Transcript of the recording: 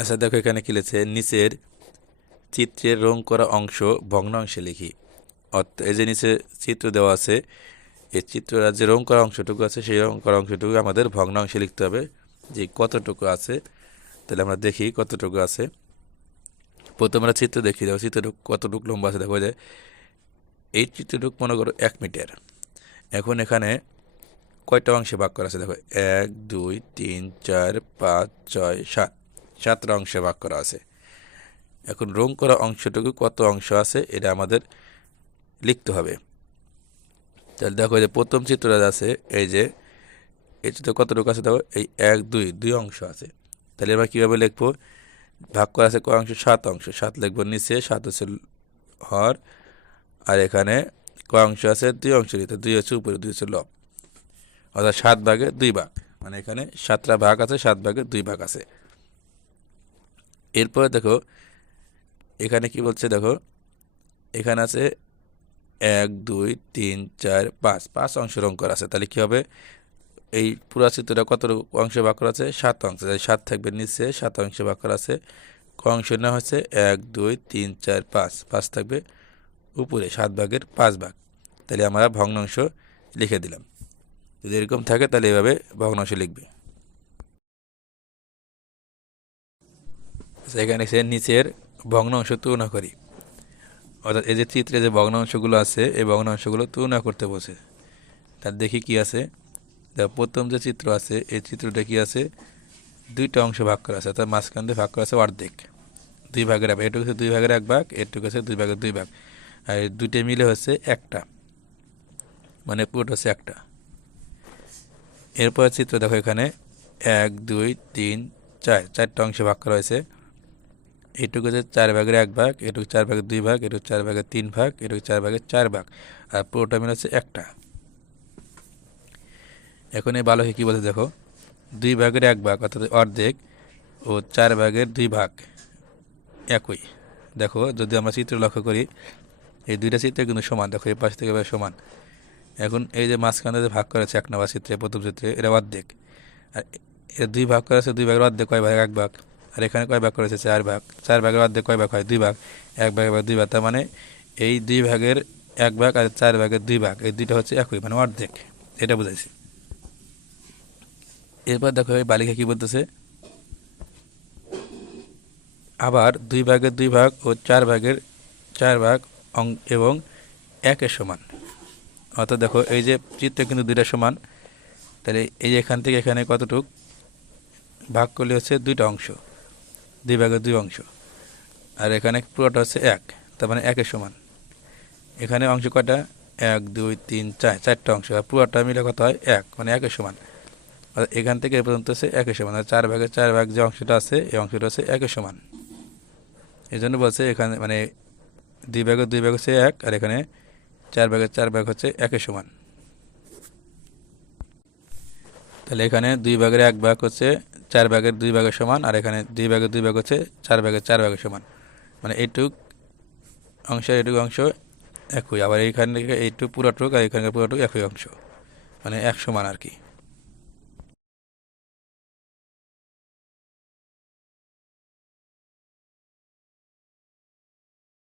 আচ্ছা দেখো এখানে কি লিখেছে? নিচের চিত্রের রং করা অংশ ভগ্নাংশে লিখি। অর্থাৎ এই যে নিচে চিত্র দেওয়া আছে এই চিত্রটা যে রং করা অংশটুকু আছে, সেই রং করা অংশটুকু আমাদের ভগ্নাংশে লিখতে হবে। যে কতটুকু আছে, তাহলে আমরা দেখি কতটুকু আছে। প্রথমে আমরা চিত্র দেখি, দেখো চিত্রটুকু কতটুকু লম্বা আছে, দেখো যে, এই চিত্রটুকু মনে করো এক মিটার। এখন এখানে কয়টা অংশে ভাগ করা আছে, দেখো। এক, দুই, তিন, চার, পাঁচ, ছয়, সাত। সাতটা অংশে ভাগ করা আছে। এখন রং করা অংশটুকু কত অংশ আছে, এটা আমাদের লিখতে হবে। তাহলে দেখো যে প্রথম চিত্রটা আছে, এই যে এই চিত্র কতটুকু আছে দেখো, এই এক, দুই দুই অংশ আছে। তাহলে এবার কীভাবে লিখব? ভাগ করা আছে কয় অংশ? সাত অংশ। সাত লিখব নিচে, সাত হচ্ছে হর, আর এখানে কয় অংশ আছে? দুই অংশ নিতে দুই হচ্ছে উপরে, দুই হচ্ছে লব। অর্থাৎ সাত ভাগে দুই ভাগ। মানে এখানে সাতটা ভাগ আছে, সাত ভাগে দুই ভাগ আছে। এরপরে দেখো, এখানে কি বলছে দেখো, এখানে আছে এক, দুই, তিন, চার, পাঁচ পাঁচ অংশ রং করা আছে। তাহলে কি হবে? এই পুরা চিত্রটা কত অংশে ভাগ করা আছে? সাত অংশ। সাত থাকবে নিচে, সাত অংশে ভাগ করা আছে। ক অংশ নেওয়া হচ্ছে এক, দুই, তিন, চার, পাঁচ। পাঁচ থাকবে উপরে, সাত ভাগের পাঁচ ভাগ। তাহলে আমরা ভগ্নাংশ লিখে দিলাম। যদি এরকম থাকে তাহলে এভাবে ভগ্নাংশ লিখবে। সেখানে সে নিচের ভগ্নাংশ তুলনা করি। অর্থাৎ এই যে চিত্রে যে ভগ্নাংশগুলো আছে, এই ভগ্নাংশগুলো তুলনা করতে বসে। তার দেখি কি আছে? প্রথম যে চিত্র আছে, এই চিত্রটা কি আছে? দুইটা অংশ ভাগ করা আছে, অর্থাৎ মাঝখান দিয়ে ভাগ করা আছে অর্ধেক। দুই ভাগের এক এটুকু দুই ভাগের এক ভাগ, এটুকু আছে দুই ভাগের দুই ভাগ। আর দুইটা মিলে হচ্ছে একটা। মানে পুরোটা হচ্ছে একটা। এরপর চিত্র দেখো এখানে। এক, দুই, তিন, চার। চারটা অংশে ভাগ করা হয়েছে। এটুকু হচ্ছে চার ভাগের এক ভাগ, এটুকু চার ভাগের দুই ভাগ, এটুকু চার ভাগের তিন ভাগ, এটুকু চার ভাগের চার ভাগ। আর পুরোটা মিলে হচ্ছে একটা। এখন এই বালকে কী বলছে দেখো? দুই ভাগের এক ভাগ, অর্থাৎ অর্ধেক ও চার ভাগের দুই ভাগ একই। দেখো, যদি আমরা চিত্র লক্ষ্য করি, এই দুইটা চিত্র কিন্তু সমান। দেখো, এই পাশ থেকে সমান। এখন এই যে মাঝখানে যে ভাগ করেছে, এক নম্বর চিত্রে, প্রথম চিত্রে, এটা অর্ধেক। আর এর দুই ভাগ করেছে, দুই ভাগের অর্ধেক, কয় ভাগ? এক ভাগ। আর এখানে কয় ভাগ করেছে? চার ভাগ। চার ভাগের অর্ধেক কয় ভাগ হয়? দুই ভাগ। এক ভাগ ভাগ দুই ভাগ। তার মানে এই দুই ভাগের এক ভাগ আর চার ভাগের দুই ভাগ, এই দুইটা হচ্ছে একই মানে অর্ধেক। এটা বুঝাইছি। এরপর দেখো এই বালিকা কী বলতেছে? আবার দুই ভাগের দুই ভাগ ও চার ভাগের চার ভাগ এবং একের সমান। অর্থাৎ দেখো এই যে চিত্র কিন্তু দুইটা সমান। তাহলে এই যে এখান থেকে এখানে কতটুক? ভাগ করলে হচ্ছে দুইটা অংশ। দুই ভাগের দুই অংশ। আর এখানে পুরোটা হচ্ছে এক, তার মানে একের সমান। এখানে অংশ কয়টা? এক, দুই, তিন, চার, চারটা অংশ। আর পুরোটা মিলে কত হয়? এক মানে একের সমান। এখান থেকে এ পর্যন্ত হচ্ছে একের সমান। আর চার ভাগের চার ভাগ যে অংশটা আছে, এই অংশটা হচ্ছে একের সমান। এই জন্য বলছে এখানে মানে দুই ভাগের দুই ভাগ হচ্ছে এক, আর এখানে চার ভাগের চার ভাগ হচ্ছে একের সমান। তাহলে এখানে দুই ভাগের এক ভাগ হচ্ছে চার ভাগের দুই ভাগের সমান, আর এখানে দুই ভাগের দুই ভাগ হচ্ছে চার ভাগের চার ভাগের সমান। মানে এইটুক অংশ এইটুক অংশ একই। আবার এইখান থেকে এইটুক পুরোটুক, আর এখানকার পুরোটুক একই অংশ। মানে এক সমান আর কি।